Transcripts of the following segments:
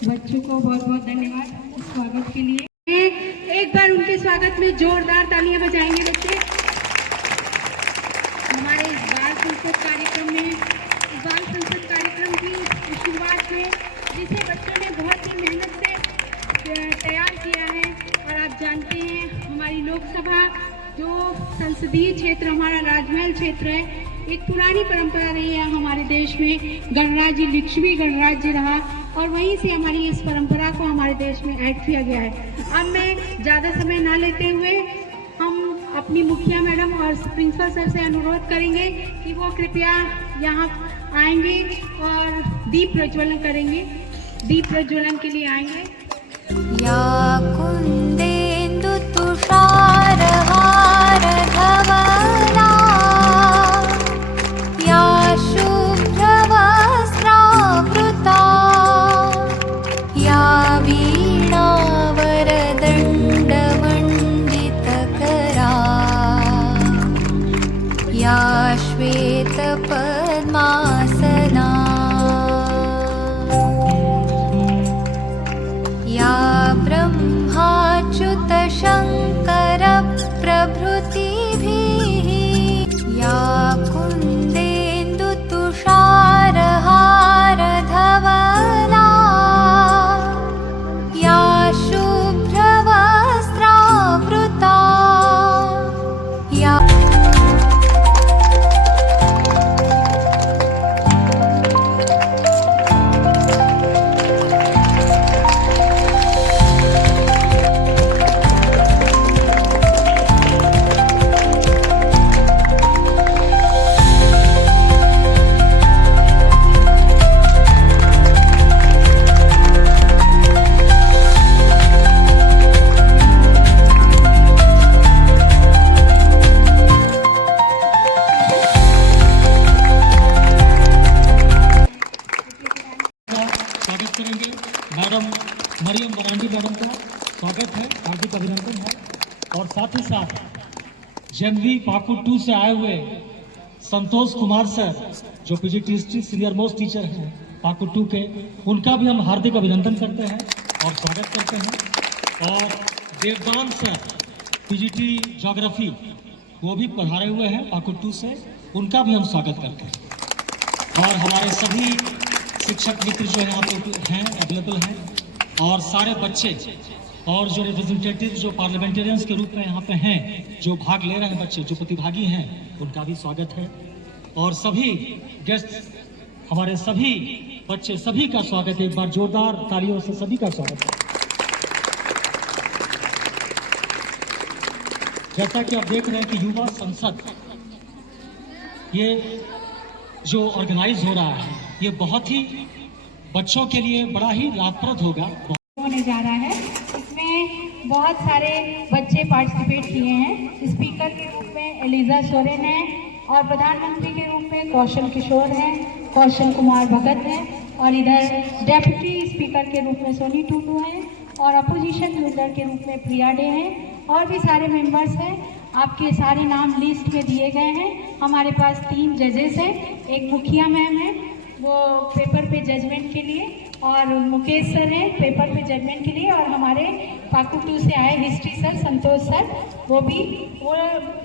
बच्चों को बहुत बहुत धन्यवाद स्वागत के लिए। एक बार उनके स्वागत में जोरदार तालियां बजाएंगे बच्चे। हमारे इस बाल संसद कार्यक्रम की शुरुआत में जिसे बच्चों ने बहुत ही मेहनत से तैयार किया है। और आप जानते हैं हमारी लोकसभा जो संसदीय क्षेत्र हमारा राजमहल क्षेत्र है, एक पुरानी परंपरा रही है हमारे देश में। गणराज्य लिच्छवी गणराज्य रहा और वहीं से हमारी इस परंपरा को हमारे देश में ऐड किया गया है। अब मैं ज़्यादा समय ना लेते हुए हम अपनी मुखिया मैडम और प्रिंसिपल सर से अनुरोध करेंगे कि वो कृपया यहाँ आएंगे और दीप प्रज्वलन करेंगे। दीप प्रज्वलन के लिए आएंगे। या कुंदेन्दु तुषार हार धवला या शुभ्र वस्त्रावृता या वीणा वरदण्ड वण्डितकरा या श्वेत पद्मासना या ब्रह्माच्युत शङ्कर प्रभृतिभिः या कुन्देन्दु तुषार हार धवला या शुभ्र वस्त्रावृता या मैडम मरियम बरांडी मैडम का स्वागत है, हार्दिक अभिनंदन है। और साथ ही साथ जनवी पाकुड़ 2 से आए हुए संतोष कुमार सर जो PGT history senior most teacher हैं पाकुड़ 2 के, उनका भी हम हार्दिक अभिनंदन करते हैं और स्वागत करते हैं। और देवदान सर पीजीटी ज्योग्राफी वो भी पधारे हुए हैं पाकुड़ 2 से, उनका भी हम स्वागत करते हैं। और हमारे सभी शिक्षक मित्र जो यहाँ पे हैं अवेलेबल हैं, और सारे बच्चे और जो रिप्रेजेंटेटिव जो पार्लियामेंटेरियंस के रूप में यहाँ पे हैं जो भाग ले रहे हैं बच्चे जो प्रतिभागी हैं, उनका भी स्वागत है। और सभी गेस्ट हमारे सभी बच्चे सभी का स्वागत है। एक बार जोरदार तालियों से सभी का स्वागत है। जैसा कि आप देख रहे हैं कि युवा संसद ये जो ऑर्गेनाइज हो रहा है ये बहुत ही बच्चों के लिए बड़ा ही लाभप्रद होगा होने जा रहा है। इसमें बहुत सारे बच्चे पार्टिसिपेट किए हैं। स्पीकर के रूप में एलिजा सोरेन है और प्रधानमंत्री के रूप में कौशल किशोर हैं, कौशल कुमार भगत हैं और इधर डेप्यूटी स्पीकर के रूप में सोनी टूटू हैं और अपोजिशन लीडर के रूप में प्रिया डे हैं और भी सारे मेंबर्स हैं। आपके सारे नाम लिस्ट में दिए गए हैं। हमारे पास 3 जजेस हैं, एक मुखिया मैम है वो पेपर पे जजमेंट के लिए और मुकेश सर हैं पेपर पे जजमेंट के लिए और हमारे पाकू 2 से आए हिस्ट्री सर संतोष सर वो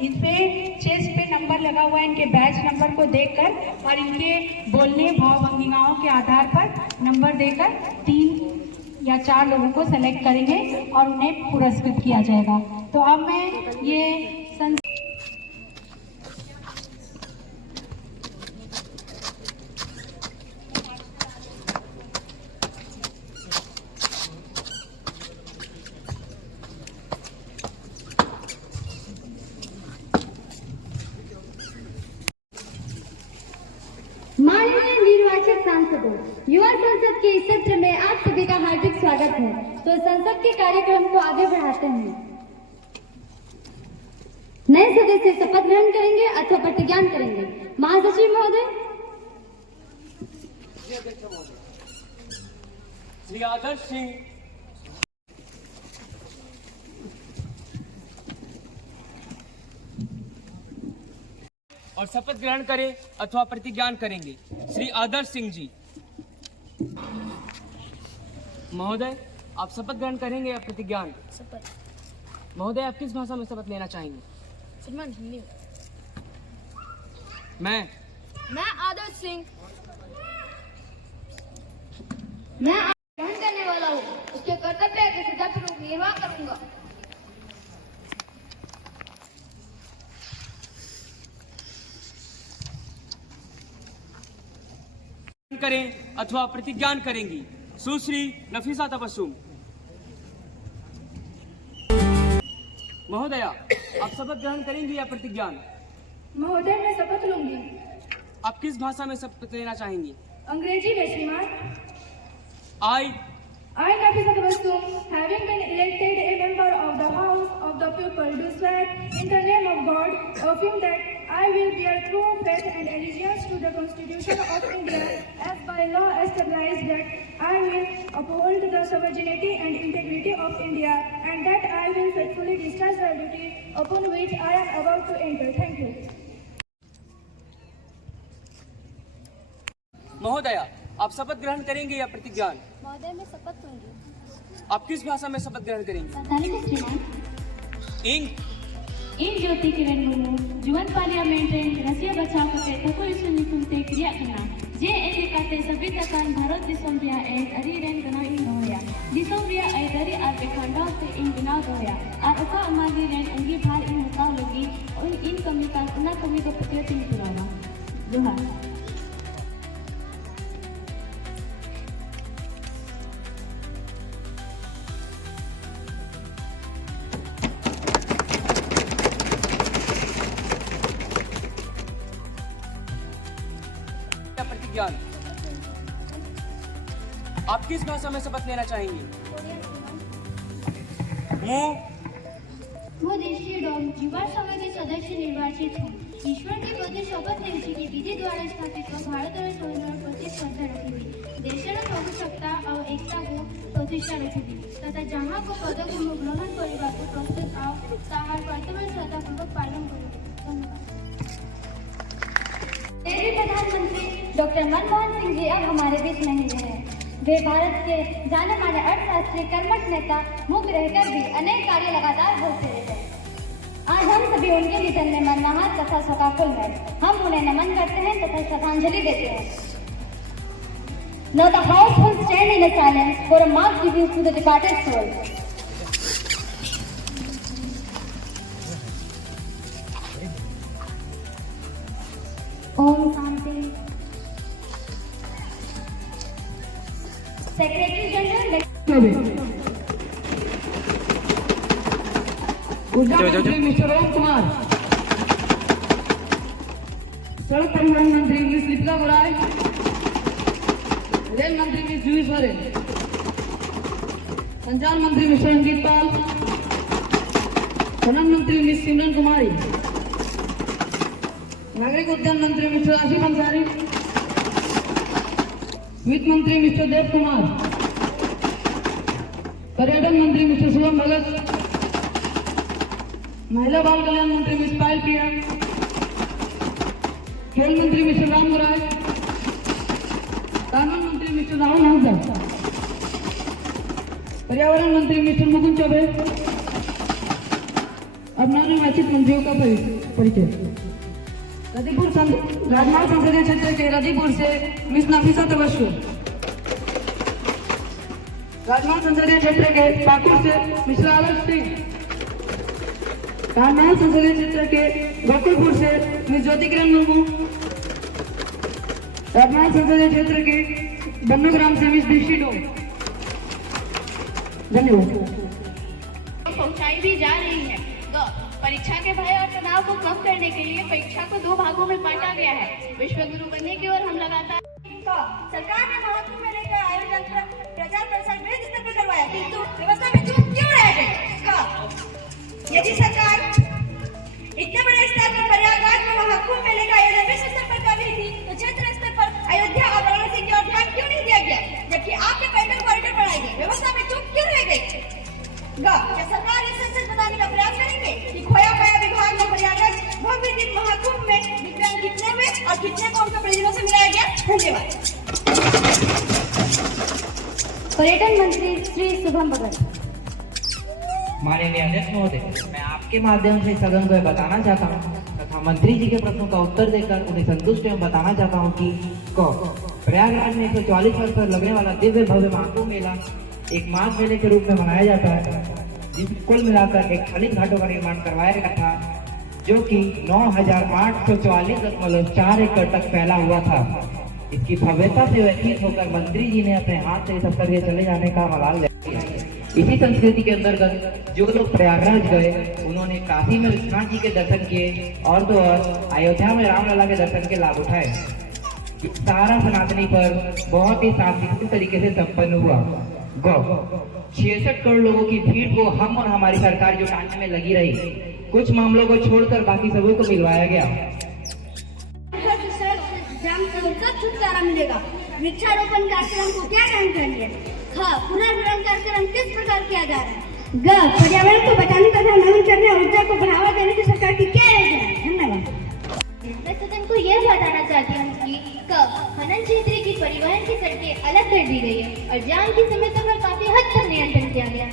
इस पे चेस्ट पे नंबर लगा हुआ है इनके बैच नंबर को देखकर और इनके बोलने भाव भंगिमाओं के आधार पर नंबर देकर 3 या 4 लोगों को सेलेक्ट करेंगे और उन्हें पुरस्कृत किया जाएगा। तो अब मैं ये माननीय निर्वाचित सांसदों, युवा संसद के इस सत्र में आप सभी का हार्दिक स्वागत है। तो संसद के कार्यक्रम को आगे बढ़ाते हैं। नए सदस्य शपथ ग्रहण करेंगे अथवा प्रतिज्ञान करेंगे। महासचिव महोदय। श्री आदर्श सिंह और शपथ ग्रहण करें अथवा प्रतिज्ञान करेंगे। श्री आदर्श सिंह जी। महोदय, आप शपथ ग्रहण करेंगे या प्रतिज्ञान? शपथ। महोदय, आप किस भाषा में शपथ लेना चाहेंगे? श्रीमान हिंदी में। मैं आदर्श सिंह मैं ग्रहण करने वाला हूँ, उसके कर्तव्य के सदापूर्वक निर्वाह करूंगा। करें अथवा प्रतिज्ञान करेंगी। सुश्री नफीसा तबस्सुम। महोदया, आप शपथ ग्रहण करेंगी या प्रतिज्ञान? महोदय मैं शपथ लूंगी। आप किस भाषा में शपथ लेना चाहेंगी? अंग्रेजी में श्रीमान। I Nafisa Tabassum, having been elected a member of the House of the People, do swear in the name of God, affirm that I will bear true faith and allegiance to the Constitution of India as by law established, that I will uphold the sovereignty and integrity of India, and that I will faithfully discharge the duty upon which I am about to enter. Thank you. महोदया, आप शपथ ग्रहण करेंगे या प्रतिज्ञान? महोदय, मैं शपथ लूंगी। आप किस भाषा में शपथ ग्रहण करेंगे? संताली में श्रीमान। इंक ज्योति किरण मुर्मू, जुवन पार्लियामेंट रसिया बचाव कते तको इसुनि कुंते क्रिया करना जे एने काते सभी तकान भारत दिसोम रिया ए अरी रेन गना इन होया दिसोम रिया ए दरी आर बेखांडा से इन बिना होया आर ओका अमादी रेन अंगी भार इन होता लगी उन इन कमी का उना कमी को प्रतियति पुरावा जोहार। प्रतिज्ञान। आप किस भाषा में शपथ लेना चाहेंगे? मैं देशीय डॉम युवा समिति सदस्य निर्वाचित हूँ। ईश्वर के प्रति शपथ लेने की विधि द्वारा स्थापित भारत और संविधान प्रति श्रद्धा रखी देशर प्रभुसत्ता और एकता को प्रतिष्ठा रखी तथा जहाँ को पदक ग्रहण करने को प्रस्तुत आओ ताहार कर्तव्य श्रद्धापूर्वक पालन करें। धन्यवाद। प्रधानमंत्री डॉक्टर मनमोहन सिंह जी अब हमारे बीच नहीं रहे। वे भारत के जाने माने अर्थशास्त्री कर्मठ नेता मुक्त रहकर भी अनेक कार्य लगातार होते रहे। आज हम सभी उनके निधन में मर्माहत तथा शोकाकुल है। हम उन्हें नमन करते हैं तथा श्रद्धांजलि देते हैं। Now the house will stand in a silence for a marked tribute to the departed soul. ओम शांति। सेक्रेटरी जनरल ऊर्जा मंत्री मिस्टर ओम कुमार, सड़क परिवहन मंत्री मिस दीपिका गोराय, रेल मंत्री मिस जूही सोरेन, संचार मंत्री मिस्टर अंकित पाल, खनन मंत्री मिस सिमरन कुमारी, नागरिक उद्यान मंत्री मिस्टर आसिफ अंसारी, वित्त मंत्री मिस्टर देव कुमार, पर्यटन मंत्री मिस्टर शुभम भगत, महिला बाल कल्याण मंत्री मिस पायल प्रिया, खेल मंत्री मिस्टर राम मुराय, कानून मंत्री मिस्टर राहुल हंसा, पर्यावरण मंत्री मिस्टर मुकुंद चौबे। अब नवनिर्वाचित मंत्रियों का परिचय। राजमार्ग संसदीय क्षेत्र के रदीपुर से मिस नफीसा तबस्सुर, राजमार्ग संसदीय क्षेत्र के पाकुड़ से मिस्टर आदर्श सिंह, राजमार्ग संसदीय क्षेत्र के गोकुलपुर से मिस ज्योति किरण मुर्मू, राजमार्ग संसदीय क्षेत्र के बन्नूग्राम से मिस दृष्टि डो। धन्यवाद। पहुंचाई भी जा रही है। परीक्षा के भय और तनाव को कम करने के लिए परीक्षा को 2 भागों में बांटा गया है। विश्व गुरु बनने की ओर हम लगातार सरकार ने महाकुंभ मेले का आयोजन प्रचार प्रसार वृहद स्तर पर करवाया, किंतु व्यवस्था में चूक क्यों रह गई? यदि सरकार इतने बड़े स्तर पर प्रयागराज में महाकुंभ मेले का आयोजन विश्व स्तर पर कर रही थी, तो क्षेत्र स्तर पर अयोध्या और वाराणसी की ओर ध्यान क्यों नहीं दिया गया? जबकि आपके पर्यटन कॉरिडोर बनाई गई, व्यवस्था में चूक क्यों रह गई? क्या सरकार इस सच बताने का प्रयास करेंगे कि खोया पाया विभाग में प्रयागराज भव्य दिव्य महाकुंभ में दिव्यांग कितने हुए और कितने को उनके परिजनों से मिलाया गया? धन्यवाद। पर्यटन मंत्री श्री शुभम भगत। माननीय अध्यक्ष महोदय, मैं आपके माध्यम से सदन को बताना चाहता हूँ तथा मंत्री जी के प्रश्नों का उत्तर देकर उन्हें संतुष्ट एवं बताना चाहता हूँ कि प्रयागराज में 140 वर्ष पर लगने वाला दिव्य भव्य महाकुंभ मेला एक मास मेले के रूप में मनाया जाता है, जिसमें कुल मिलाकर 41 घाटों का निर्माण करवाया गया था, जो कि 9,844.4 एकड़ तक फैला हुआ था। इसकी भव्यता से व्यतीत होकर मंत्री जी ने अपने हाथ से इस स्तर के चले जाने का मलाल किया। इसी संस्कृति के अंतर्गत जो लोग प्रयागराज गए उन्होंने काशी में विश्वनाथ जी के दर्शन किए और तो और अयोध्या में रामलला के दर्शन के लाभ उठाए। सारा सनातनी पर बहुत ही शांतिपूर्ण तरीके से संपन्न हुआ। 66 करोड़ लोगों की भीड़ को हम और हमारी सरकार जुटाने में लगी रही। कुछ मामलों को छोड़कर बाकी सभी को मिलवाया गया। छुटकारा मिलेगा। वृक्षारोपण कार्यक्रम को क्या नाम करेंगे? पुनर्भरण कार्यक्रम किस प्रकार किया जा रहा है? पर्यावरण को बचाने तथा नवीन करने और ऊर्जा को बढ़ावा देने की सरकार की क्या योजना है? धन्यवाद। मैं सदन को यह बताना चाहती हूँ कि खनन क्षेत्र की परिवहन की सड़कें अलग कर दी गई है और जाम की समस्या पर काफी हद तक नियंत्रण किया गया।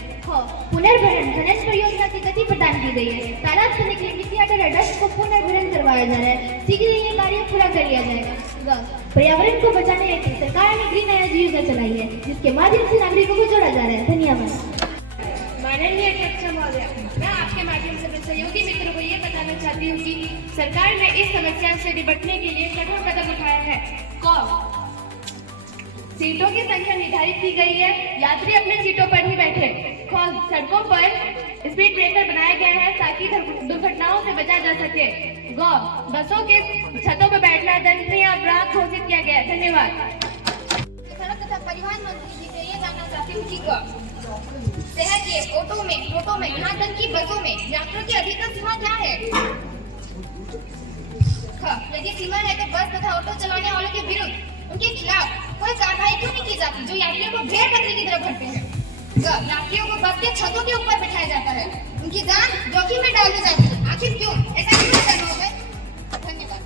पुनर्भरण खनन परियोजना की गति प्रदान की गई है। तालाब से निकले मिट्टी और डस्ट को पुनर्भरण करवाया जा रहा है। शीघ्र ये कार्य पूरा कर लिया जाएगा। पर्यावरण को बचाने हेतु सरकार ने ग्रीन एनर्जी योजना चलाई है, जिसके माध्यम से नागरिकों को जोड़ा जा रहा है। धन्यवाद। माननीय अध्यक्ष महोदय, मैं आपके माध्यम से अपने सहयोगी मित्रों को ये बताना चाहती हूँ कि सरकार ने इस समस्या से निपटने के लिए कठोर कदम उठाया है। सीटों की संख्या निर्धारित की गई है, यात्री अपने सीटों पर ही बैठे। सड़कों पर स्पीड ब्रेकर बनाए गए हैं ताकि दुर्घटनाओं से बचा जा सके। बसों के छतों पर बैठना दंडनीय अपराध घोषित किया गया है। धन्यवाद। सड़क तथा परिवहन मंत्री जी से ये जानना चाहती हूँ कि शहर के ऑटो में, यहाँ तक की बसों में यात्रियों की अधिकतम सीमा क्या है? यदि सीमा है तो बस तथा ऑटो चलाने वालों के विरुद्ध उनके खिलाफ कोई कार्रवाई क्यों नहीं की जाती, जो यात्रियों को भेड़ बकरी की तरह भरते हैं? यात्रियों को बस के छतों के ऊपर बिठाया जाता है, उनकी जान जोखिम में डाल दी जाती है। आखिर क्यों? ऐसा क्यों करना होगा? धन्यवाद।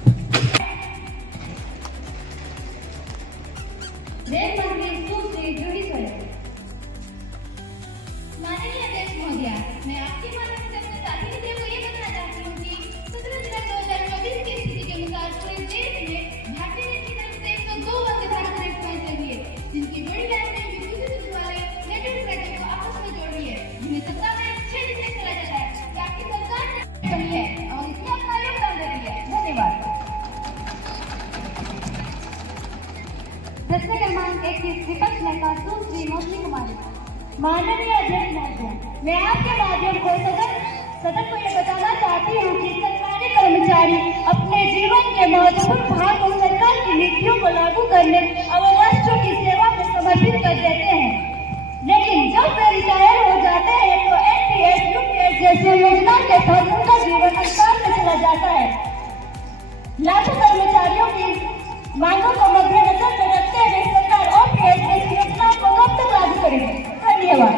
माननीय अध्यक्ष महोदय, मैं आपके माध्यम से अपने साथी मित्रों को ये बताना चाहती हूँ कि 17 जुलाई 2024 की स्थिति के अनुसार पूरे देश में भारतीय रेल की तरफ से 102 वंदे भारत ट्रेन पहुंच रही है, जिनकी बड़ी लाइन में विद्युत द्वारा नेटवर्क ट्रैक को आपस में जोड़ रही है, जिन्हें सप्ताह में 6 दिन तक चला जाता है। ये आपकी सरकार ने बनी है और इसमें अपना योगदान दे रही है। धन्यवाद। प्रश्न क्रमांक 21 विपक्ष नेता सुश्री मोहिनी कुमारी। माननीय अध्यक्ष महोदय, मैं आपके माध्यम को सदन को ये बताना चाहती हूँ कि सरकारी कर्मचारी अपने जीवन के महत्वपूर्ण भाग को सरकार की नीतियों को लागू करने और राष्ट्र की सेवा में समर्पित कर देते हैं, लेकिन जब वे रिटायर हो जाते हैं तो एनपीएस, यूपीएस जैसे योजना के तहत उनका जीवन अंतकाल में चला जाता है। लाखों कर्मचारियों की मांगों को मद्देनजर में रखते हुए सरकार और प्रदेश इस योजना को कब तक लागू करेंगे? धन्यवाद।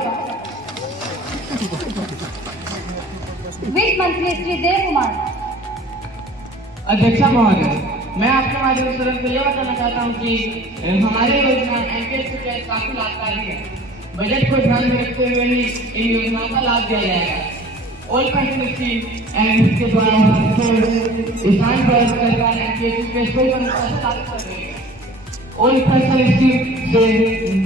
वित्त मंत्री श्री देव कुमार। अध्यक्षा महोदय, मैं आपके माध्यम से सदन को यह बताना चाहता हूँ कि हमारी योजना एमपीएस के तहत काफी लाभकारी है। बजट को ध्यान में रखते हुए ही इन योजनाओं का लाभ दिया जाएगा। ऑल फैसिलिटी एंड इसके द्वारा किसान सरकार एमपीएस स्पेशल लागू कर रही है। ऑल फैसिलिटी से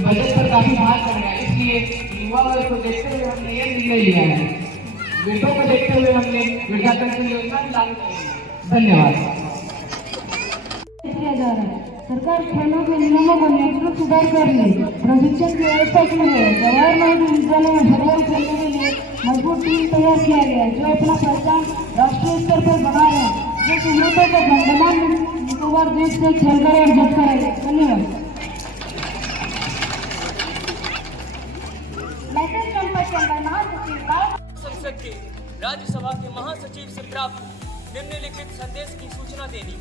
बजट पर काफी भार पड़ेगा, इसलिए युवा वर्ग को देखते हुए हमने ये निर्णय लिया है। वृद्धों को देखते हुए हमने वृद्धा पेंशन योजना लागू की है। धन्यवाद। किया जा रहा है। सरकार खेलों के नियमों को नियंत्रित सुधार कर रही है। प्रशिक्षण की व्यवस्था की है। जवाहर नेहरू विद्यालय में फुटबॉल खेलने के लिए मजबूत टीम तैयार किया गया है, जो अपना पहचान राष्ट्रीय स्तर पर बना रहे हैं, जो सुब्रतों को अंडमान निकोबार देश से खेलकर और जीतकर आए। धन्यवाद। मैसेज नंबर महासचिव संसद के राज्यसभा के महासचिव से प्राप्त निम्नलिखित संदेश की सूचना देनी।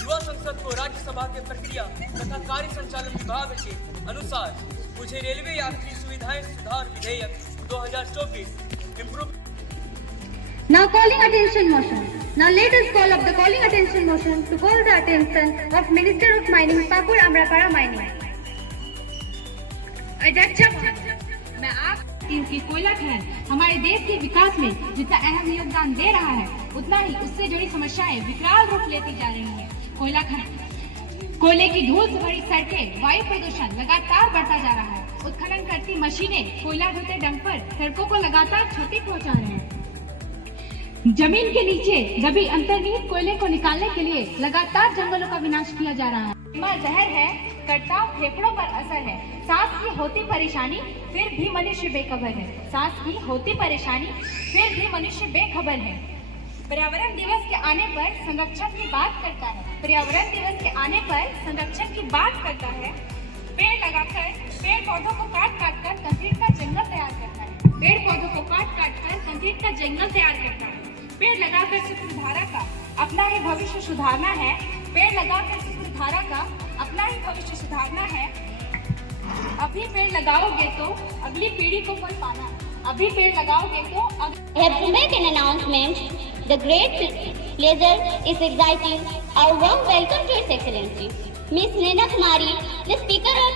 युवा संसद को राज्यसभा के प्रक्रिया तथा कार्य संचालन विभाग के अनुसार मुझे रेलवे यात्री सुविधाएं सुधार विधेयक 2024 improve. Now calling attention motion. Now let us call up the calling attention motion to call the attention of Minister of Mining Papur Amrapara Mining. अध्यक्ष, मैं आप की कोयला खनन हमारे देश के विकास में जितना अहम योगदान दे रहा है, उतना ही उससे जुड़ी समस्याएं विकराल रूप लेती जा रही हैं। कोयला खनन, कोयले की धूल से भरी सड़कें, वायु प्रदूषण लगातार बढ़ता जा रहा है। उत्खनन करती मशीनें, कोयला ढोते डंपर सड़कों को लगातार क्षति पहुंचा रहे हैं। जमीन के नीचे दबी अंतर्निहित कोयले को निकालने के लिए लगातार जंगलों का विनाश किया जा रहा है। जहर है, करता फेफड़ों पर असर है। सांस की होती परेशानी फिर भी मनुष्य बेखबर है। सांस की होती परेशानी फिर भी मनुष्य बेखबर है। पर्यावरण दिवस के आने पर संरक्षण की बात करता है। पर्यावरण दिवस के आने पर संरक्षण की बात करता है। पेड़ लगाकर, पेड़ पौधों को काट काट कर कंक्रीट का जंगल तैयार करता है। पेड़ पौधों को काट काट कर कंक्रीट का जंगल तैयार करता है। पेड़ लगाकर सुधारा का अपना ही भविष्य सुधारना है। पेड़ लगाकर सुधारा का अपना ही भविष्य सुधारना है। अभी पेड़ लगाओगे तो अगली पीढ़ी को फल पाना। अभी पेड़ लगाओगे तो I have to make an announcement. The great pleasure is exciting. Our warm welcome to His Excellency, Miss Nena Kumari, the Speaker of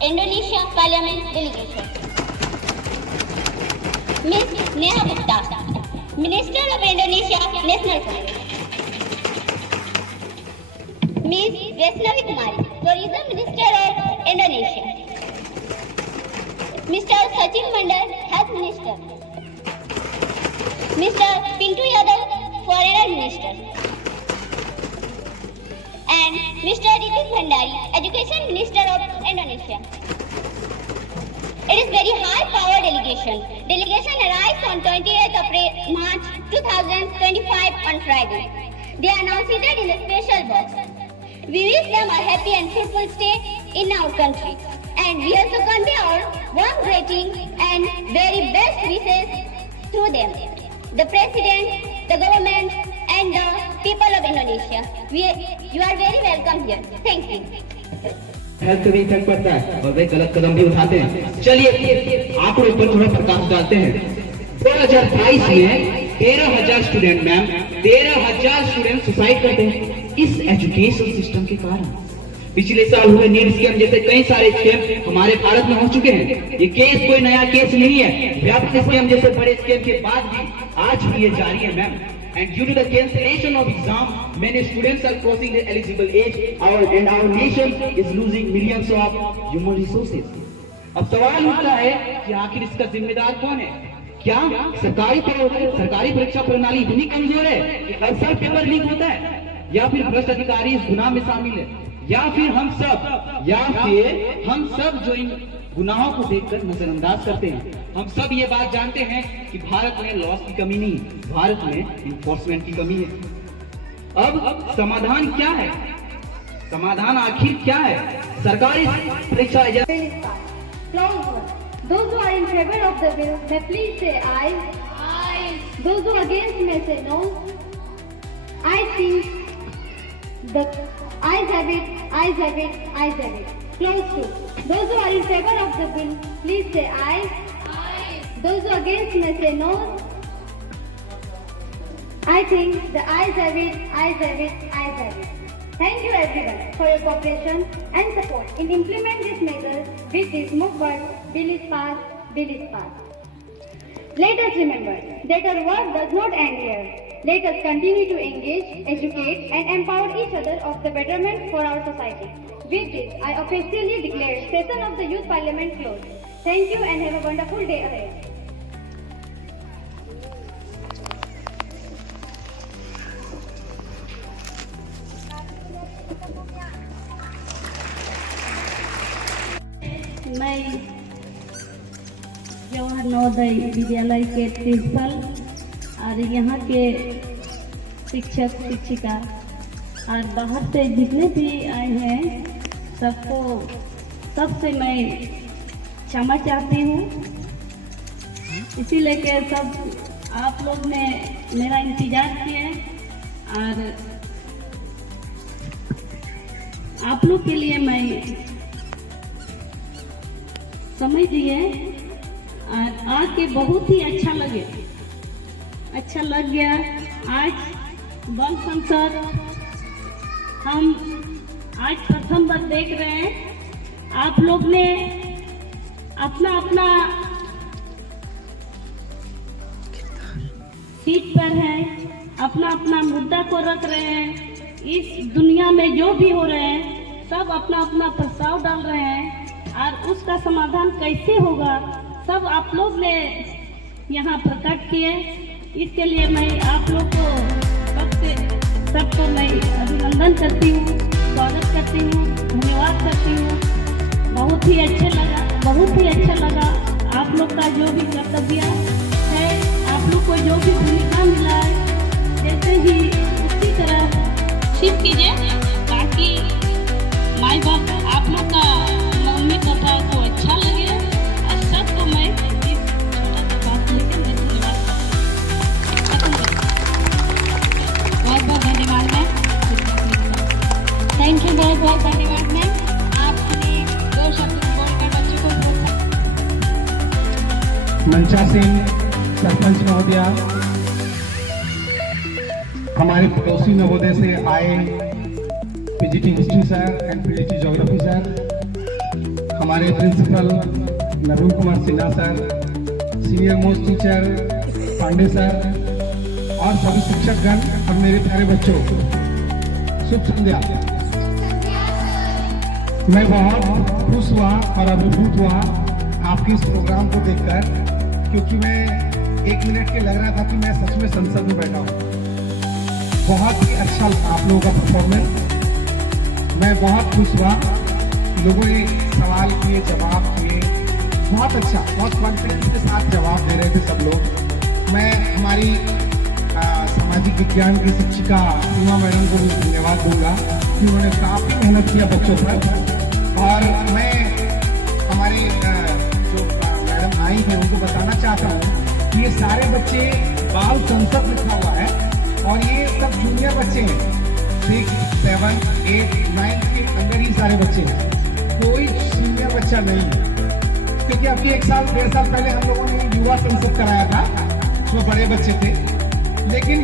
Indonesia Parliament Delegation. Miss Neha Gupta, Minister of Indonesia National Congress. Miss Vaishnavi Kumari, Tourism Minister of Indonesia. Mr. Sachin Mandal, Health Minister. Mr. Pintu Yadav, Foreign Minister. And Mr. Ritik Bhandari, Education Minister of Indonesia. It is very high power delegation. Delegation arrives on 28th of March 2025 on Friday. They are now seated in a special box. We wish them a happy and fruitful stay in our country. And we also convey our warm greeting and very best wishes through them. The President, the government and the people of Indonesia. You are very welcome here. Thank you. Health भी effect पड़ता है और वे गलत कदम भी उठाते हैं। चलिए आंकड़ों पर थोड़ा प्रकाश डालते हैं। 2022 में 13,000 स्टूडेंट मैम 13,000 स्टूडेंट सुसाइड करते हैं इस एजुकेशन सिस्टम के कारण। पिछले साल हुए नीट स्कैम जैसे कई सारे स्कैम हमारे भारत में हो चुके हैं। ये केस कोई नया केस नहीं है। व्यापक स्कैम जैसे बड़े स्कैम के बाद भी आज भी ये जारी है ma'am. And due to the cancellation of exam, many students are crossing the eligible age, and our nation is losing millions of human resources. अब सवाल उठता है कि आखिर इसका जिम्मेदार कौन है? क्या सरकारी परीक्षा प्रणाली इतनी कमजोर है कि हर साल पेपर लीक होता है, या फिर भ्रष्ट अधिकारी इस गुनाह में शामिल है, या फिर हम सब जो इन गुनाहों को देखकर नजरअंदाज करते हैं। हम सब ये बात जानते हैं कि भारत में लॉस की कमी नहीं, भारत में इन्फोर्समेंट की कमी है। अब समाधान क्या है? समाधान आखिर क्या है? सरकारी परीक्षा Those who are in favor of the bill may please say aye. Aye. Those who are against may say no. I think the ayes have it, ayes have it, ayes have it. Close to. Those who are in favor of the bill, please say aye. Aye. Those who are against may say no. I think the ayes have it, ayes have it, ayes have it. Thank you everyone for your cooperation and support in implement this measure with this movement. Bill is passed, bill is passed. Let us remember that our work does not end here. Let us continue to engage, educate and empower each other of the betterment for our society. With this, I officially declare session of the Youth Parliament closed. Thank you and have a wonderful day ahead. मैं जवाहर नवोदय विद्यालय के principal और यहाँ के शिक्षक शिक्षिका और बाहर से जितने भी आए हैं सबको सबसे मैं क्षमा चाहती हूँ। इसीलिए कि सब आप लोग ने मेरा इंतजार किए और आप लोग के लिए मैं समझ दिए और आके बहुत ही अच्छा लग गया। आज वन संसद हम आज प्रथम बार देख रहे हैं। आप लोग ने अपना अपना सीट पर है, अपना अपना मुद्दा को रख रहे हैं। इस दुनिया में जो भी हो रहे हैं सब अपना अपना प्रस्ताव डाल रहे हैं और उसका समाधान कैसे होगा सब आप लोग ने यहाँ प्रकट किए। इसके लिए मैं आप लोग को सबको मैं अभिनंदन करती हूँ, स्वागत करती हूँ, धन्यवाद करती हूँ। बहुत ही अच्छा लगा आप लोग का जो भी कर्तव्य है, आप लोग को जो भी भूमिका मिला है जैसे ही उसी तरह शिफ्ट कीजिए ताकि माई बाप आप लोग का मम्मी पापा को अच्छा लगे और सबको मैं इस छोटा सा बात लेकर मैं धन्यवाद बहुत धन्यवाद मैम। थैंक यू, बहुत धन्यवाद मैम। आपने 2 शब्द बोलकर बच्चों को मंचा सिंह सरपंच महोदया, हमारे पड़ोसी नवोदय से आए PGT history sir and PGT geography sir, हमारे principal Naveen Kumar Sinha sir, senior most teacher Pandey sir और सभी शिक्षकगण और मेरे प्यारे बच्चों, शुभ संध्या। मैं बहुत खुश हुआ और अभिभूत हुआ आपके इस प्रोग्राम को देखकर, क्योंकि मैं 1 मिनट के लग रहा था कि मैं सच में संसद में बैठा हूँ। बहुत ही अच्छा आप लोगों का परफॉर्मेंस, मैं बहुत खुश हुआ। लोगों ने सवाल किए, जवाब किए, बहुत अच्छा, बहुत कॉन्फिडेंस के साथ जवाब दे रहे थे सब लोग। मैं हमारी सामाजिक विज्ञान की शिक्षिका सीमा मैडम को भी धन्यवाद दूंगा कि उन्होंने काफ़ी मेहनत किया बच्चों पर। और मैं हमारे जो मैडम आई हैं उनको बताना चाहता हूँ कि ये सारे बच्चे बाल संसद लिखा हुआ है और ये सब जूनियर बच्चे हैं, 6, 7, 8, 9 के अंदर ही सारे बच्चे हैं, कोई सीनियर बच्चा नहीं है। क्योंकि अभी 1 साल 1.5 साल पहले हम लोगों ने युवा संसद कराया था, उसमें बड़े बच्चे थे। लेकिन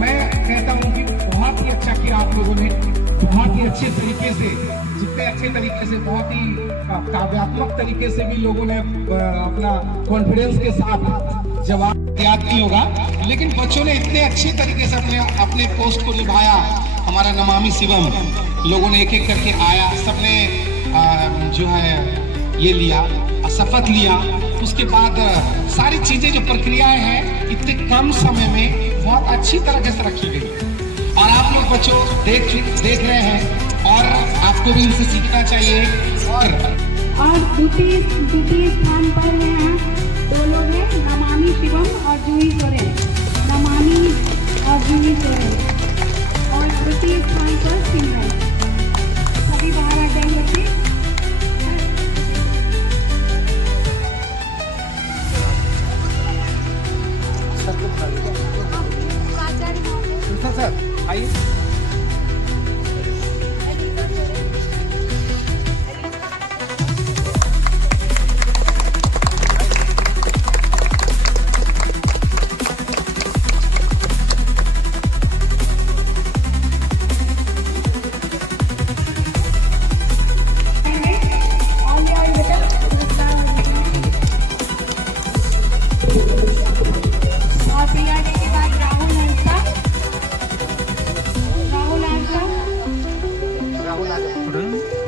मैं कहता हूँ कि बहुत ही अच्छा किया आप लोगों ने, बहुत ही अच्छे तरीके से, जितने अच्छे तरीके से, बहुत ही काव्यात्मक तरीके से भी लोगों ने अपना कॉन्फिडेंस के साथ जवाब याद की होगा। लेकिन बच्चों ने इतने अच्छे तरीके से अपने पोस्ट को निभाया। हमारा नमामि शिवम लोगों ने एक एक करके आया, सबने जो है ये लिया, शपथ लिया। उसके बाद सारी चीजें जो प्रक्रियाएं हैं इतने कम समय में बहुत अच्छी तरह से रखी गई और आप लोग बच्चों देख रहे हैं और आपको भी इनसे सीखना चाहिए। और द्वितीय स्थान पर हैं 2 लोग हैं, नमामि शिवम और जूही सोरेन। नमामि और जूही सोरेन। और तृतीय स्थान पर सिमरन। सभी बाहर आ जाएंगे। सर आइए। बोला जाए।